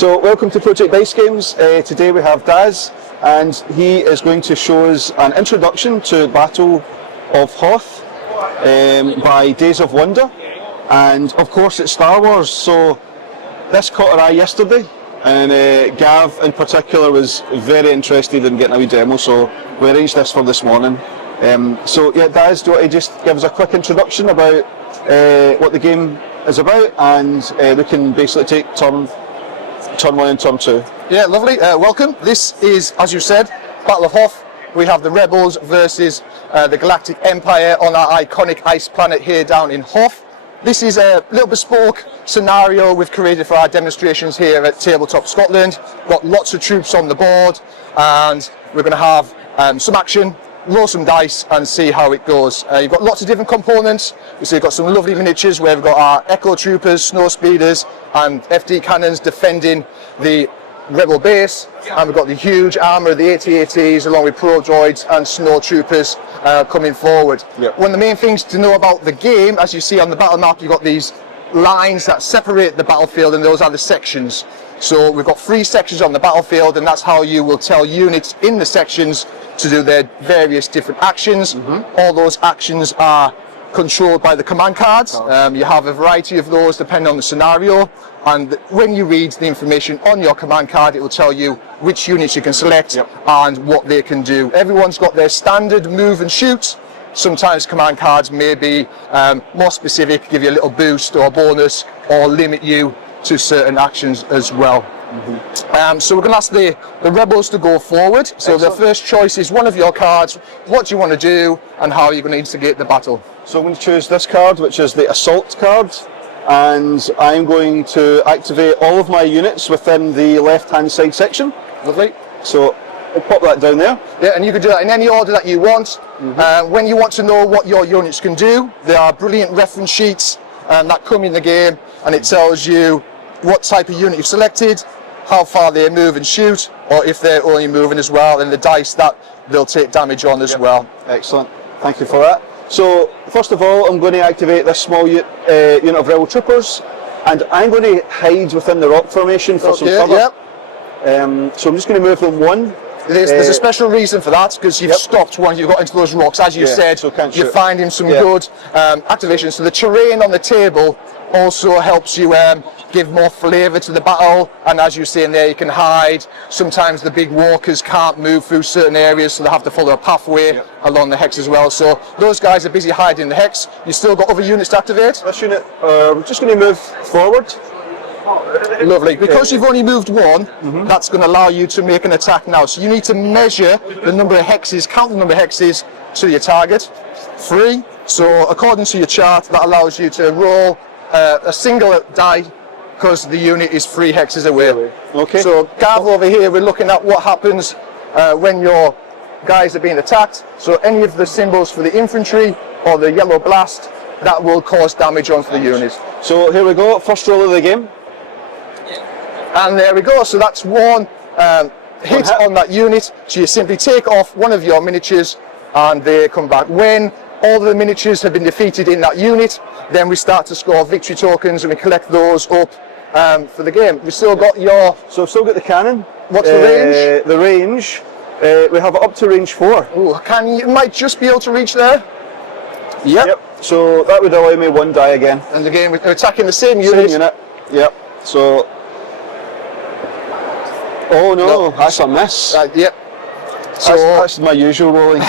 So welcome to Project Dice Games. Today we have Daz, and he is going to show us an introduction to Battle of Hoth by Days of Wonder, and of course it's Star Wars, so this caught our eye yesterday, and Gav in particular was very interested in getting a wee demo, so we arranged this for this morning. So yeah, Daz, do you want to just give us a quick introduction about what the game is about, and we can basically take turn one and turn two. Yeah, lovely. Welcome. This is, as you said, Battle of Hoth. We have the Rebels versus the Galactic Empire on our iconic ice planet here down in Hoth. This is a little bespoke scenario we've created for our demonstrations here at Tabletop Scotland. Got lots of troops on the board, and we're going to have some action, roll some dice and see how it goes. You've got lots of different components. So you've got some lovely miniatures where we've got our Echo Troopers, Snow Speeders and FD cannons defending the Rebel base, and we've got the huge armour of the AT-ATs along with Pro Droids and Snow Troopers coming forward. Yep. One of the main things to know about the game, as you see on the battle map, you've got these lines that separate the battlefield, and those are the sections. So we've got 3 sections on the battlefield, and that's how you will tell units in the sections to do their various different actions. All those actions are controlled by the command cards. You have a variety of those depending on the scenario, and when you read the information on your command card, it will tell you which units you can select and what they can do. Everyone's got their standard move and shoot. Sometimes command cards may be more specific, give you a little boost or bonus, or limit you to certain actions as well. So we're going to ask the Rebels to go forward. So Excellent. the first choice is one of your cards. What do you want to do and how are you going to instigate the battle? So I'm going to choose this card, which is the Assault card, and I'm going to activate all of my units within the left-hand side section. Lovely. So I'll pop that down there. Yeah, and you can do that in any order that you want. When you want to know what your units can do, there are brilliant reference sheets that come in the game, and it tells you what type of unit you've selected, how far they move and shoot, or if they're only moving as well, and the dice that they'll take damage on as well. Excellent. Thank you for that. So first of all, I'm going to activate this small unit of Rebel Troopers, and I'm going to hide within the rock formation for some cover. So I'm just going to move them one. There's a special reason for that, because you've stopped once you've got into those rocks. As you said, so can't you're shoot. finding some good activation. So the terrain on the table also helps you give more flavour to the battle, and as you say in there, you can hide. Sometimes the big walkers can't move through certain areas, so they have to follow a pathway along the hex as well. So those guys are busy hiding the hex. You still got other units to activate? This unit, we're just going to move forward. Lovely. Because you've only moved one, that's going to allow you to make an attack now. So you need to measure the number of hexes, count the number of hexes to your target. 3. So according to your chart, that allows you to roll a single die, because the unit is 3 hexes away. Okay. So Gav over here, we're looking at what happens when your guys are being attacked. So any of the symbols for the infantry or the yellow blast, that will cause damage onto the unit. So here we go, first roll of the game. And there we go. So that's one hit on that unit. So you simply take off one of your miniatures and they come back. When all the miniatures have been defeated in that unit, then we start to score victory tokens and we collect those up for the game. We've still got your... So I've still got the cannon. What's the range? The range, we have it up to range 4. Ooh, you might just be able to reach there. Yep. So that would allow me 1 die again. And again, we're attacking the same unit. Yep. So... Oh no, that's a miss. Yep. So that's my usual rolling.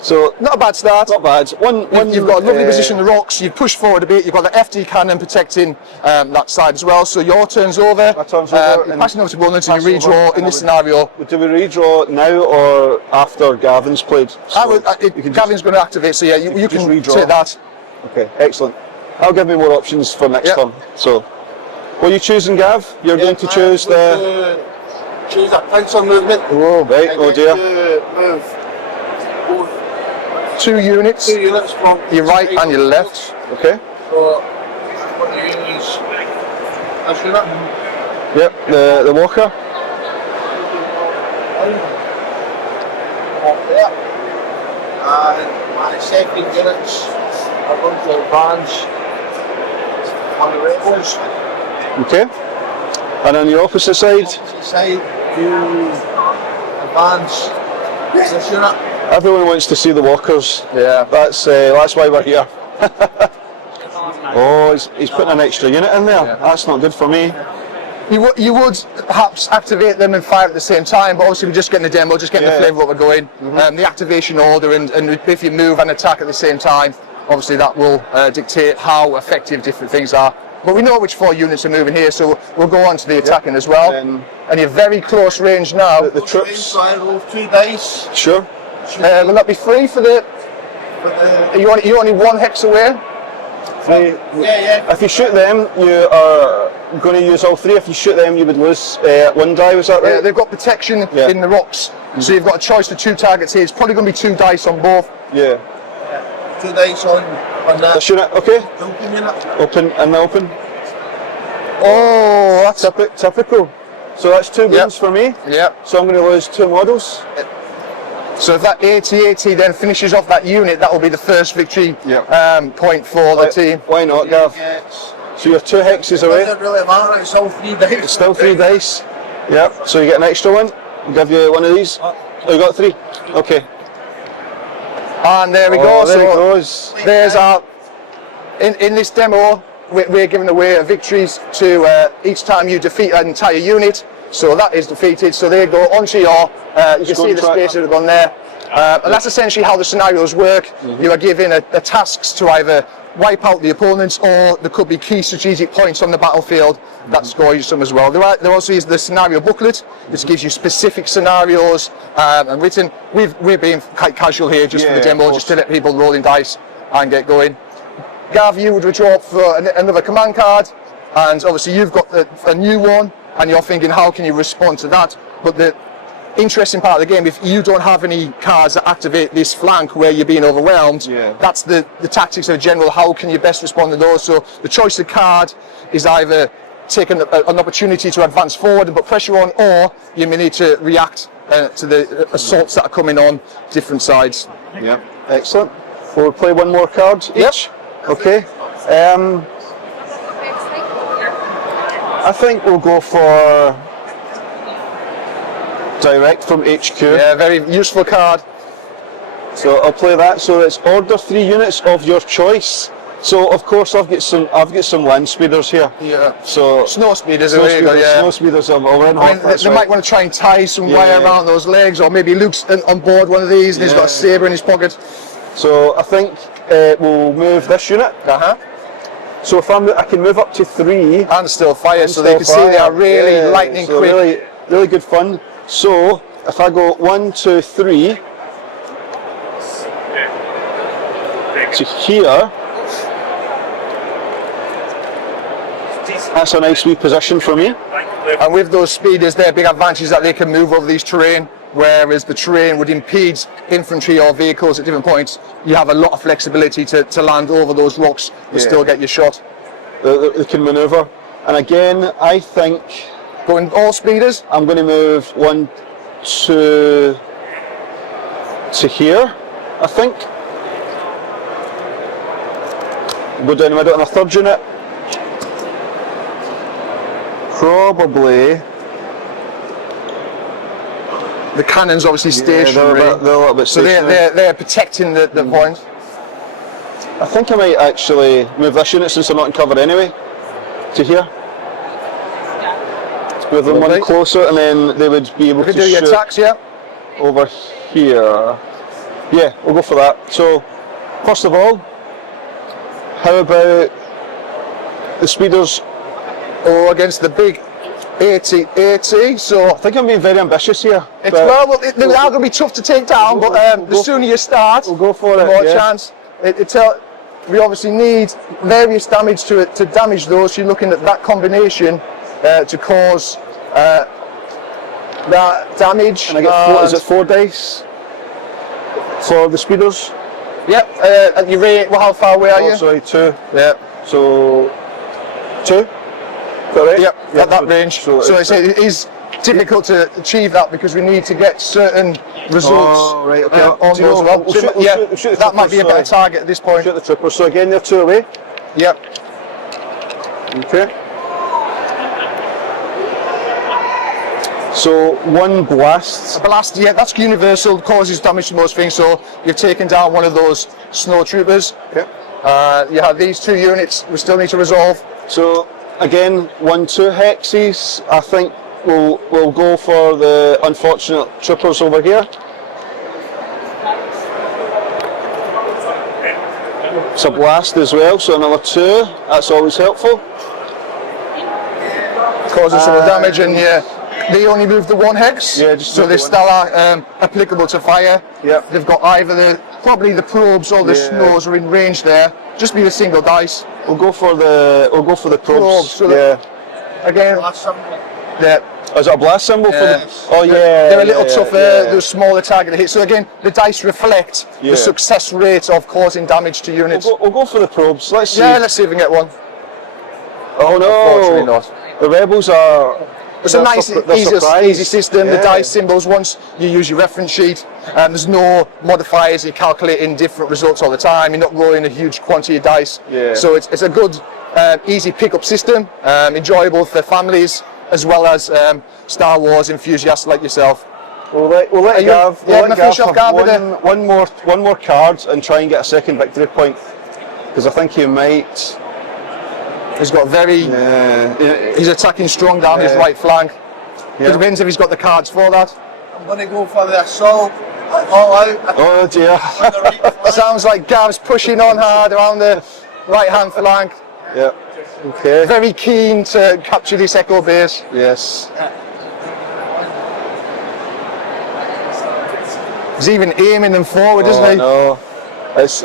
So not a bad start. Not bad. You've got a lovely position in the rocks. You've pushed forward a bit. You've got the FD cannon protecting that side as well. So your turn's over. My turn's over. You're passing over to Roland and you redraw in this scenario. Do we redraw now or after Gavin's played? So Gavin's going to activate, so yeah, you can redraw. take that. Okay, excellent. That'll give me more options for next turn. So, what are you choosing, Gav? You're going to choose the... Choose a pincer movement. Oh, right, oh dear. Move 2 units. 2 units from your right and your left. Okay. So, what do you use? This unit? Yep, the walker. There. And my second units are going to advance on the rebels. Okay. And on the opposite side, Side, you advance. This unit. everyone wants to see the walkers. Yeah. That's why we're here. Oh, he's putting an extra unit in there. Yeah. That's not good for me. You would perhaps activate them and fire at the same time, but obviously we're just getting the demo, just getting the flavour of what we're going. The activation order and if you move and attack at the same time, obviously that will dictate how effective different things are. But we know which 4 units are moving here, so we'll go on to the attacking as well. And you're very close range now. the troops. So I roll 2 dice. Sure. Will that be free for the... Are you only 1 hex away? Yeah. If you shoot them, you are going to use all 3. If you shoot them, you would lose 1 die. Was that right? They've got protection Yeah. in the rocks, so you've got a choice of 2 targets here. It's probably going to be 2 dice on both. Yeah. 2 dice on that. This unit, okay. Open unit. Open and open. Oh, that's... Typical. So that's 2 wounds for me. Yeah. So I'm going to lose 2 models. So if that 80-80 then finishes off that unit, that will be the first victory point for the team. Why not, Gav? Yes. So you're 2 hexes away. Doesn't really matter, it's all 3 dice. It's still 3 dice. Yep. So you get an extra one. I'll give you one of these. Oh, you got 3. Okay. And there we go. There So it goes. there's our... In this demo, we're giving away victories to each time you defeat an entire unit. So that is defeated. So they go onto your... you can see the space that have gone there. And that's essentially how the scenarios work. You are given a tasks to either wipe out the opponents, or there could be key strategic points on the battlefield that score you some as well. There also is the scenario booklet, which gives you specific scenarios and written. We're being quite casual here just for the demo, just to let people roll in dice and get going. Gav, you would withdraw for another command card, and obviously you've got a new one, and you're thinking, how can you respond to that? But the interesting part of the game, if you don't have any cards that activate this flank where you're being overwhelmed, that's the tactics of general. How can you best respond to those? So the choice of card is either taking an opportunity to advance forward and put pressure on, or you may need to react to the assaults that are coming on different sides. Yep. Excellent. We'll play one more card each. Okay. I think we'll go for direct from HQ. Yeah, very useful card. So I'll play that. So it's order 3 units of your choice. So of course I've got some land speeders here. Yeah. So Snow speeders. Snow speeders. They might want to try and tie some wire around those legs, or maybe Luke's on board one of these and he's got a saber in his pocket. So I think we'll move this unit. So if I can move up to 3 and still fire, so they can see they are really lightning quick. Really good fun. So if I go 1, 2, 3 to here, that's a nice wee position for me. And with those speeders, their big advantage is that they can move over these terrain, whereas the terrain would impede infantry or vehicles at different points. You have a lot of flexibility to land over those rocks and still get your shot. They can manoeuvre. And again, I think going all speeders, I'm going to move 1 to here, I think. Go down the middle on a 3rd unit. Probably. The cannons obviously stationary. They're a little bit so they're protecting the point. I think I might actually move this unit, since they're not in cover anyway, to here. Move them one closer, and then they would be able to do your shoot attacks, over here. Yeah, we'll go for that. So, first of all, how about the speeders? Oh, against the big 80. So I think I'm being very ambitious here. They are going to be tough to take down, but the sooner you start, we'll go for the it. more chance. We obviously need various damage to damage those. So you're looking at that combination to cause that damage. And I get 4, is it 4 dice for the speeders? Yep. At your rate, well, how far away are you? Sorry, 2. Yeah. So 2. Right? Yep. At that range. So it is difficult to achieve that because we need to get certain results on those as well. We'll shoot that might be a better target at this point. Shoot the troopers. So again, they're 2 away. Yep. Okay. So one blast. A blast, yeah, that's universal, causes damage to most things. So you've taken down one of those snow troopers. Yep. You have these 2 units we still need to resolve. So again, 1-2 hexes. I think we'll go for the unfortunate troopers over here. It's a blast as well, so another 2. That's always helpful. Causes some damage, and yeah, they only move the 1 hex, Yeah, just so move they the one. still are applicable to fire. Yep. They've got either probably the probes or the Yeah. snows are in range there. Just be a single dice. We'll go for the probes. So Yeah. Again, Last symbol. yeah, Oh, is it a blast symbol for the? Yes. Oh yeah. they're a little yeah, tougher. yeah. They're smaller target to hit. So again, the dice reflect Yeah. the success rate of causing damage to units. We'll go for the probes. Let's see. Yeah, let's see if we can get one. Oh Unfortunately no. not. The rebels are. It's a nice, they're easy surprised. system. The Yeah. dice symbols, once you use your reference sheet, there's no modifiers. You're calculating different results all the time. You're not rolling a huge quantity of dice. Yeah. So it's a good, easy pickup system, enjoyable for families as well as Star Wars enthusiasts like yourself. We'll let Are you- Gav. yeah, We'll let gonna finish off Gav with one more card and try and get a second victory point, because I think he might. He's got very. Yeah. He's attacking strong down his right flank. Yeah. It depends if he's got the cards for that. I'm going to go for the assault. All out. Oh dear. On the right flank. Sounds like Gav's pushing on hard around the right hand flank. Yeah. Okay. Very keen to capture this echo base. Yes. He's even aiming them forward, Oh, isn't he? no. It's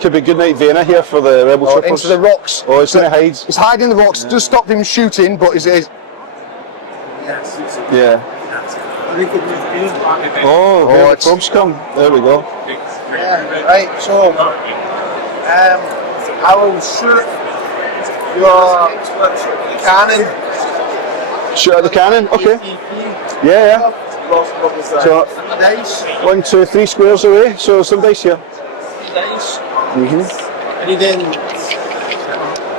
could be good night Vena here for the rebel Oh, troopers. into the rocks. Oh, he's going to hide. He's hiding in the rocks. Does stop him shooting, but he's Yes. Yeah. I think it was Oh, Oh, here the it's- probes come. There we go. Yeah, right, so I will shoot your cannon. Shoot at the cannon. Okay. Yeah, yeah. So Dice. 1, 2, 3 squares away. So some dice here. Dice. Mhm. And then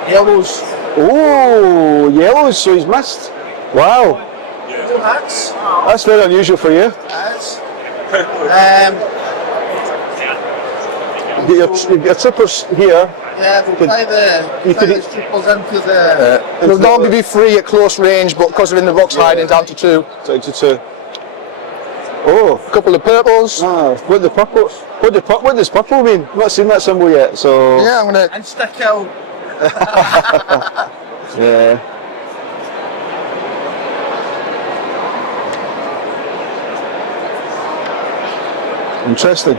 yellows. Oh, yellows. So he's missed. Wow. Two hats. That's very unusual for you. Hats. Get your troopers here. Yeah, we'll try you could- the triples into the. They'll normally be 3 at close range, but because they're in the rocks hiding down to 2. Down to 2. Oh. A couple of purples. What the purple? What does purple mean? I've not seen that symbol yet. So. Yeah, I'm gonna. Insta kill. Yeah. Interesting.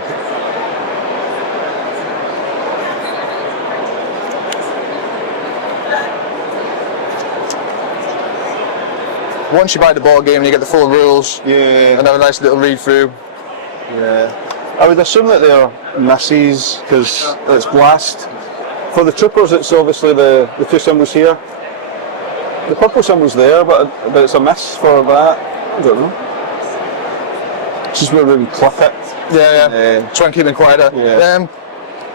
Once you buy the board game and you get the full rules Yeah. and have a nice little read through. Yeah. I would assume that they're misses because it's blast. For the troopers, it's obviously the 2 symbols here. The purple symbol's there, but it's a miss for that. I don't know. It's just where we would clip it. Yeah. Try and keep them quieter. Yeah.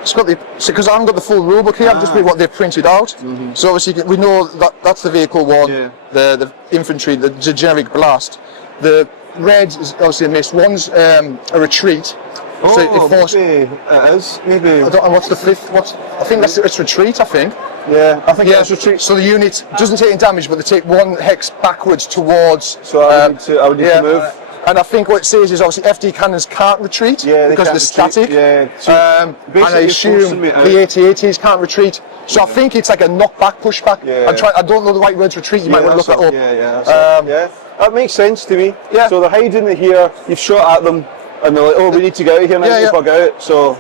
It's got the because I haven't got the full rule book here. I've just read what they've printed out. So obviously we know that that's the vehicle 1, Yeah. the infantry, the generic blast. The red is obviously a miss. One's a retreat. Oh, so it force, maybe it is. Maybe. I don't know what's the 5th. I think it's retreat. I think. Yeah, I think Yeah. it's retreat. So the unit doesn't take any damage, but they take 1 hex backwards towards. So I would need to move. And I think what it says is obviously FD cannons can't retreat Yeah, they because can't they're retreat. static. Yeah. So And I basically forcing assume me out. the AT-ATs can't retreat. So I think it's like a knockback, pushback. Yeah. I don't know the right word to retreat. You might want to look that up. Yeah, that's it. Yeah, that makes sense to me. Yeah. So they're hiding it here. You've shot at them, and they're like, "Oh, we need to get out of here now. Yeah, We bug out." So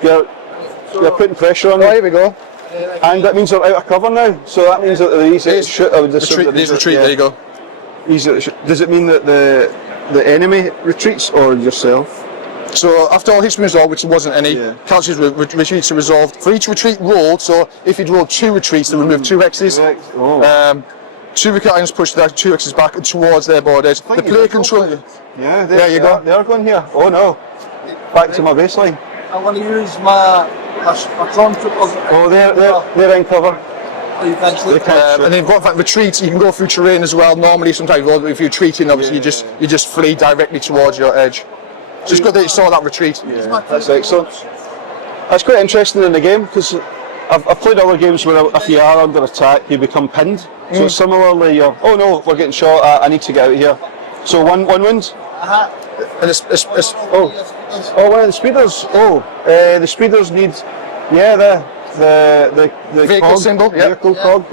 you're putting pressure on Oh, them, here we go. and that means they're out of cover now. So that means that they're easy to shoot. I would assume that There's these are- retreat. yeah, There you go. easy to shoot. Does it mean that the enemy retreats or yourself? So after all hits been resolved, which wasn't any, Yeah. Calcius retreats are resolved. For each retreat rolled, so if you'd rolled 2 retreats, they remove 2 hexes. Correct. Oh. 2 wicket items push that 2 hexes back and towards their borders. The you player did control. Yeah, There you go. They are going here. Oh no. Back to my baseline. I'm going to use my stormtroopers. Oh, they're in cover. They can't and then you've got retreat. You can go through terrain as well. Normally, sometimes if you're retreating, obviously you just flee directly towards your edge. It's just good that you saw that retreat. Yeah, that's excellent. That's quite interesting in the game because I've played other games where if you are under attack, you become pinned. So similarly, you're, oh no, we're getting shot at, I need to get out of here. So one wind. And One of the speeders. The speeders need, the vehicle cog, symbol, vehicle cog,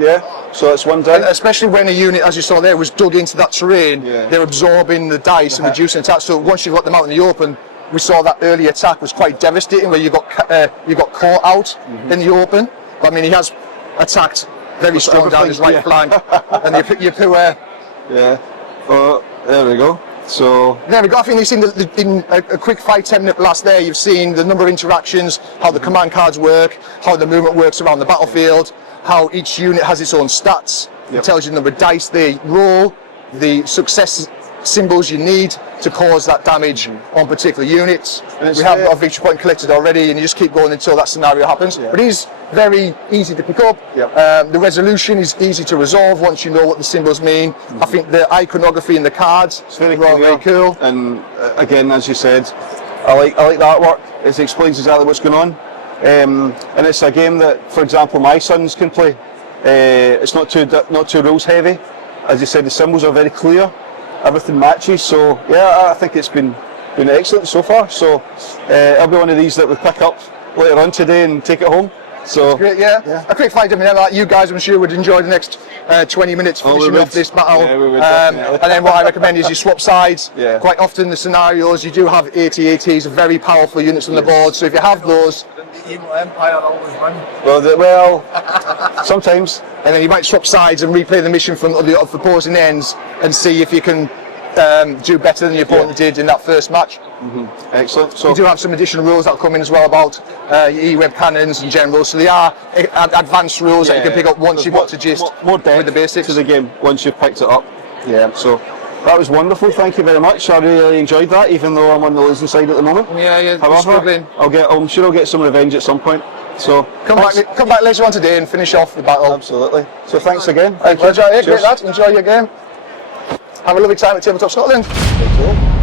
So it's one down. and especially when a unit, as you saw there, was dug into that terrain, they're absorbing the dice and reducing attack. So once you've got them out in the open, we saw that early attack was quite devastating, where you got caught out in the open. But I mean, he has attacked very strong down his right flank, and you put Yeah. Oh, there we go. So there we go. I think you've seen in a quick 5-10 minute blast there, you've seen the number of interactions, how the command cards work, how the movement works around the battlefield, how each unit has its own stats. It tells you the number of dice they roll, the success symbols you need to cause that damage on particular units. We have got a victory point collected already, and you just keep going until that scenario happens. But it is very easy to pick up. The resolution is easy to resolve once you know what the symbols mean. I think the iconography in the cards is very cool. And again, as you said, I like the artwork. It explains exactly what's going on. And it's a game that, for example, my sons can play. It's not too rules heavy. As you said, the symbols are very clear. Everything matches. So I think it's been excellent so far. So it'll be one of these that we pick up later on today and take it home. So that's great, a quick 5 minute like you guys, I'm sure would enjoy the next 20 minutes finishing off this battle. We would, and then what I recommend is you swap sides. Quite often the scenarios you do have AT-ATs, very powerful units on the board. So if you have those, The evil empire always win. Well, sometimes. And then you might swap sides and replay the mission from the opposing ends and see if you can do better than your opponent did in that first match. Excellent. So we do have some additional rules that will come in as well about E-web cannons in general. So they are advanced rules that you can pick up once you've got to gist more depth with the basics to the game once you've picked it up. So that was wonderful. Thank you very much. I really enjoyed that, even though I'm on the losing side at the moment. However, struggling. I'm sure I'll get some revenge at some point. So come back later on today and finish off the battle. Absolutely. So thanks again. Pleasure. Great lad. Enjoy your game. Have a lovely time at Tabletop Scotland. Thank you.